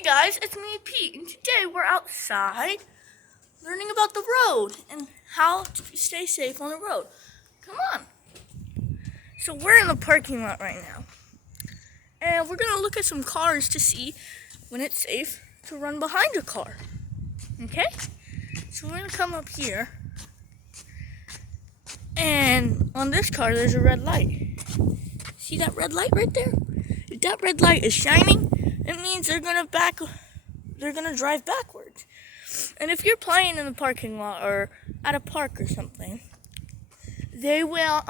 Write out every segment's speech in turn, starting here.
Hey guys, it's me, Pete, and today we're outside learning about the road and how to stay safe on the road. Come on. So we're in the parking lot right now, and we're going to look at some cars to see when it's safe to run behind a car. Okay? So we're going to come up here, and on this car there's a red light. See that red light right there? If that red light is shining, it means they're gonna drive backwards. And if you're playing in the parking lot or at a park or something, they will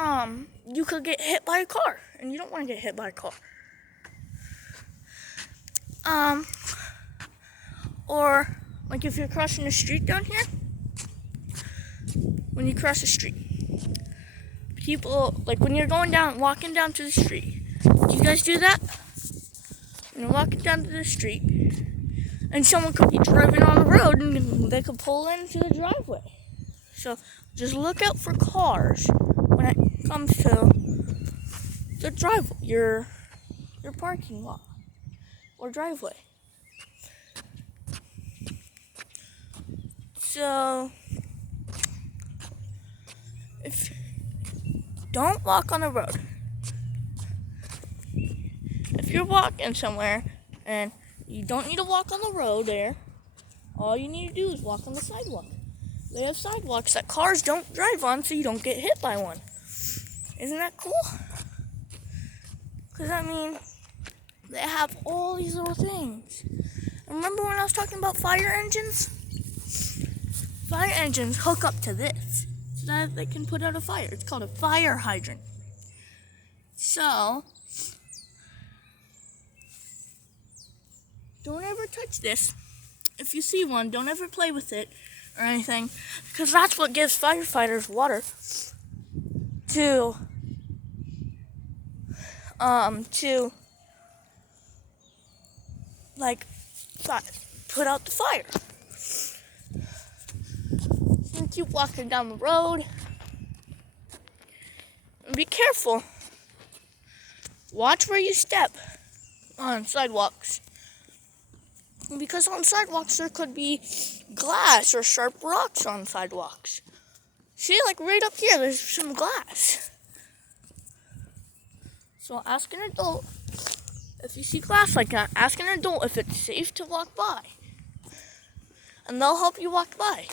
you could get hit by a car, and you don't want to get hit by a car. Or like if you're crossing the street down here, when you cross the street, people, like when you're walking down to the street, do you guys do that? When you're walking down to the street, and someone could be driving on the road, and they could pull into the driveway. So just look out for cars when it comes to the driveway, your parking lot or driveway. So don't walk on the road. If you're walking somewhere and you don't need to walk on the road there, all you need to do is walk on the sidewalk. They have sidewalks that cars don't drive on, so you don't get hit by one. Isn't that cool? Because, they have all these little things. Remember when I was talking about fire engines? Fire engines hook up to this so that they can put out a fire. It's called a fire hydrant. So don't ever touch this. If you see one, don't ever play with it or anything, because that's what gives firefighters water to put out the fire. So keep walking down the road. And be careful. Watch where you step on sidewalks. Because on sidewalks there could be glass or sharp rocks on sidewalks. See, like right up here, there's some glass. So ask an adult, if you see glass like that, ask an adult if it's safe to walk by. And they'll help you walk by.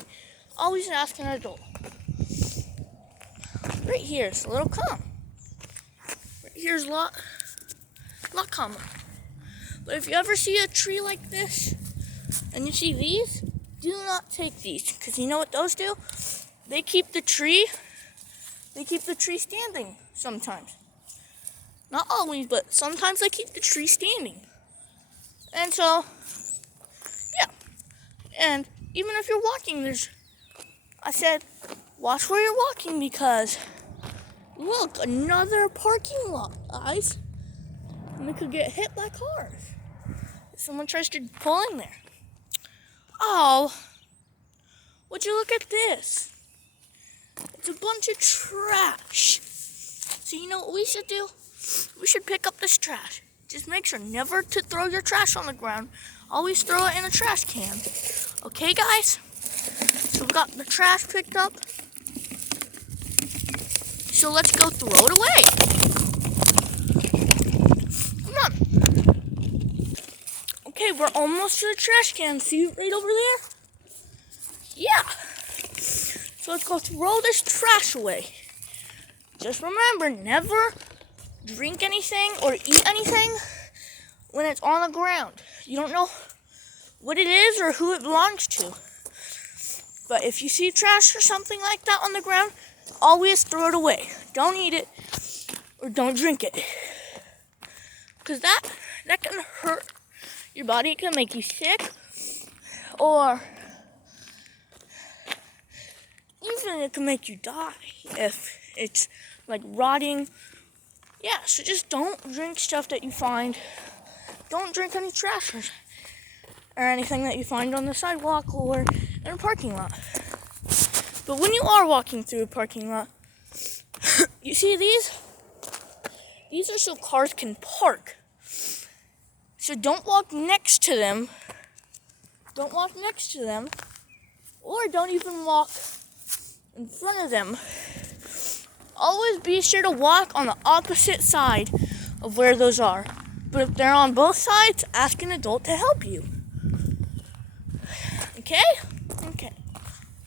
Always ask an adult. Right here is a little calm. Right here's a lot calmer. But if you ever see a tree like this, and you see these, do not take these, because you know what those do? They keep the tree standing sometimes. Not always, but sometimes they keep the tree standing. And so, yeah. And even if you're walking, I said, watch where you're walking, because look, another parking lot, guys. And they could get hit by cars. Someone tries to pull in there. Oh, would you look at this? It's a bunch of trash. So you know what we should do? We should pick up this trash. Just make sure never to throw your trash on the ground. Always throw it in a trash can. Okay, guys? So we got the trash picked up. So let's go throw it away. Okay, we're almost to the trash can. See it right over there? Yeah. So let's go throw this trash away. Just remember, never drink anything or eat anything when it's on the ground. You don't know what it is or who it belongs to. But if you see trash or something like that on the ground, always throw it away. Don't eat it or don't drink it. Because that can hurt your body. It can make you sick, or even it can make you die if it's like rotting. Yeah, so just don't drink stuff that you find. Don't drink any trash or anything that you find on the sidewalk or in a parking lot. But when you are walking through a parking lot, you see these? These are so cars can park. So don't walk next to them don't walk next to them, or don't even walk in front of them. Always be sure to walk on the opposite side of where those are. But if they're on both sides, ask an adult to help you. Okay? Okay.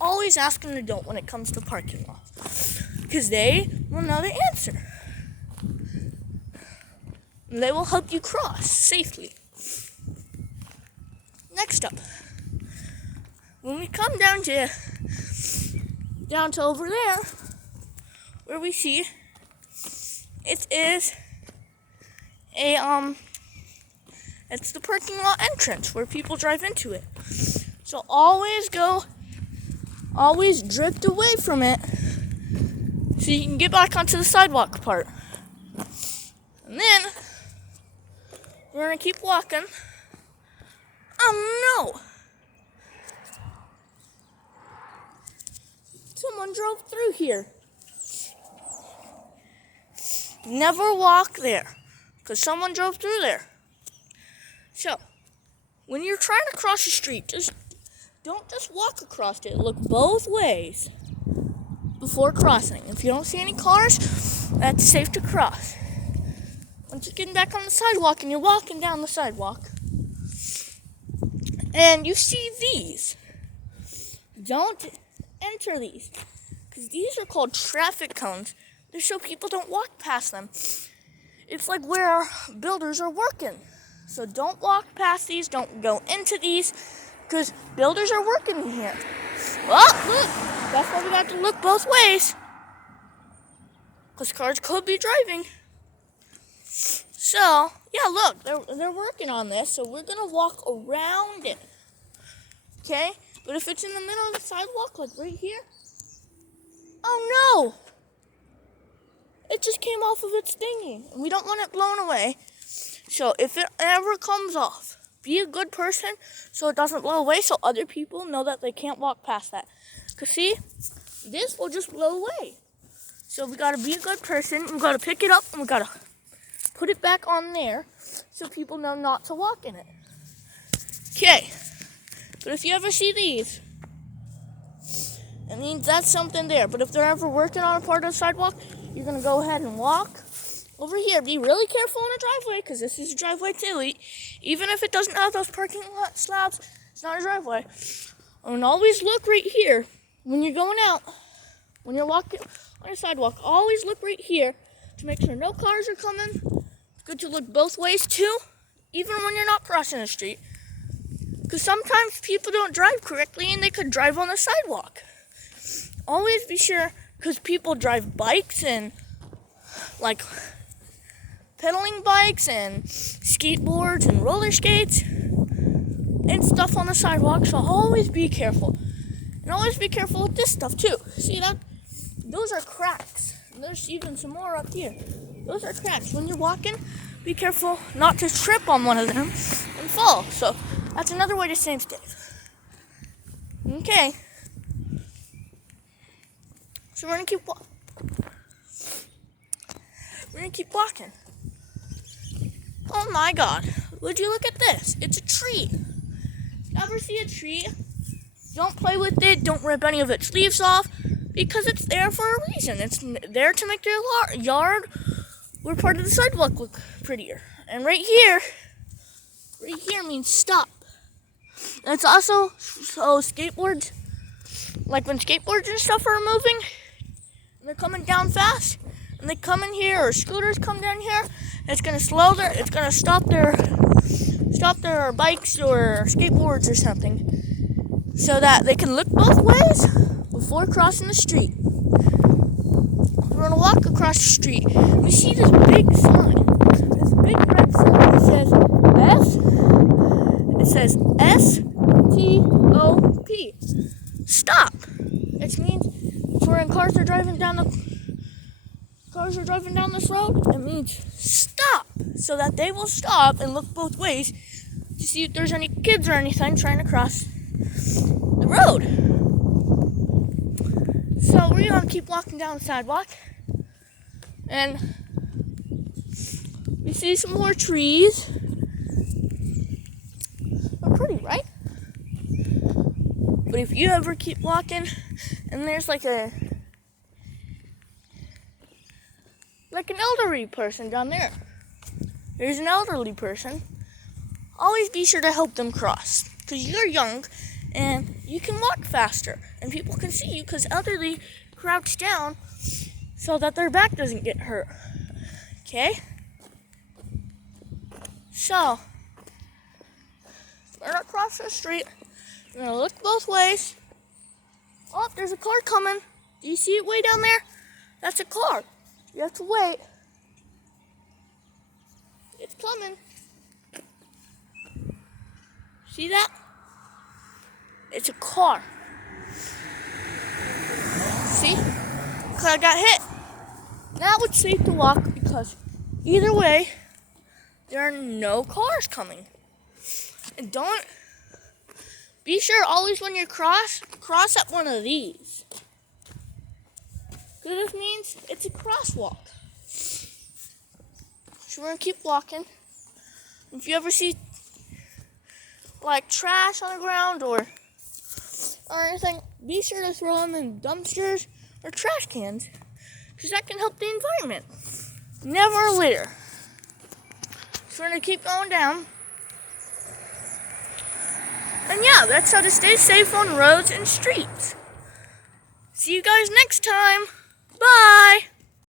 Always ask an adult when it comes to parking lots, because they will know the answer. And they will help you cross safely. Next up, when we come down to over there, where we see it is it's the parking lot entrance where people drive into it. So always drift away from it so you can get back onto the sidewalk part. And then we're gonna keep walking. Oh no! Someone drove through here. Never walk there, because someone drove through there. So, when you're trying to cross the street, don't just walk across it. Look both ways before crossing. If you don't see any cars, that's safe to cross. Once you're getting back on the sidewalk and you're walking down the sidewalk, and you see these, don't enter these, because these are called traffic cones. They're so people don't walk past them. It's like where builders are working. So don't walk past these, don't go into these, because builders are working in here. Well, look, that's why we got to look both ways, because cars could be driving. So, yeah, look, they're working on this, so we're going to walk around it, okay? But if it's in the middle of the sidewalk, like right here, oh no! It just came off of its thingy, and we don't want it blown away. So if it ever comes off, be a good person so it doesn't blow away, so other people know that they can't walk past that. Because see, this will just blow away. So we got to be a good person, we got to pick it up, and we got to put it back on there so people know not to walk in it. Okay, but if you ever see these, it means that's something there. But if they're ever working on a part of the sidewalk, you're going to go ahead and walk over here. Be really careful in a driveway, because this is a driveway too. Even if it doesn't have those parking lot slabs, it's not a driveway. And always look right here when you're going out. When you're walking on your sidewalk, always look right here to make sure no cars are coming. It's good to look both ways too, even when you're not crossing the street. Because sometimes people don't drive correctly and they could drive on the sidewalk. Always be sure, because people drive bikes and like pedaling bikes and skateboards and roller skates and stuff on the sidewalk, so always be careful. And always be careful with this stuff too. See that? Those are cracks. There's even some more up here. Those are cracks. When you're walking, be careful not to trip on one of them and fall. So that's another way to stay safe. Okay. So we're gonna keep walking. We're gonna keep walking. Oh my God! Would you look at this? It's a tree. Ever see a tree? Don't play with it. Don't rip any of its leaves off, because it's there for a reason. It's there to make your yard or part of the sidewalk look prettier. And right here means stop. And it's also so skateboards, like when skateboards and stuff are moving, and they're coming down fast, and they come in here, or scooters come down here, it's gonna stop their bikes or skateboards or something, so that they can look both ways before crossing the street. We're gonna walk across the street. We see this big sign, this big red sign. It says STOP. Stop. Which means when cars are driving down this road, it means stop, so that they will stop and look both ways to see if there's any kids or anything trying to cross the road. So we're gonna keep walking down the sidewalk, and we see some more trees. They're pretty, right? But if you ever keep walking and there's like an elderly person down there. There's an elderly person. Always be sure to help them cross. Because you're young and you can walk faster. And people can see you because elderly crouch down so that their back doesn't get hurt. Okay? So, we're gonna cross the street. We're gonna look both ways. Oh, there's a car coming. Do you see it way down there? That's a car. You have to wait. It's coming. See that? It's a car. See? Because I got hit. Now it's safe to walk because either way, there are no cars coming. And don't be sure always when you cross at one of these. Because this means it's a crosswalk. So we're going to keep walking. If you ever see like trash on the ground or anything, be sure to throw them in dumpsters or trash cans. Because that can help the environment. Never litter. So we're going to keep going down. And yeah, that's how to stay safe on roads and streets. See you guys next time. Bye!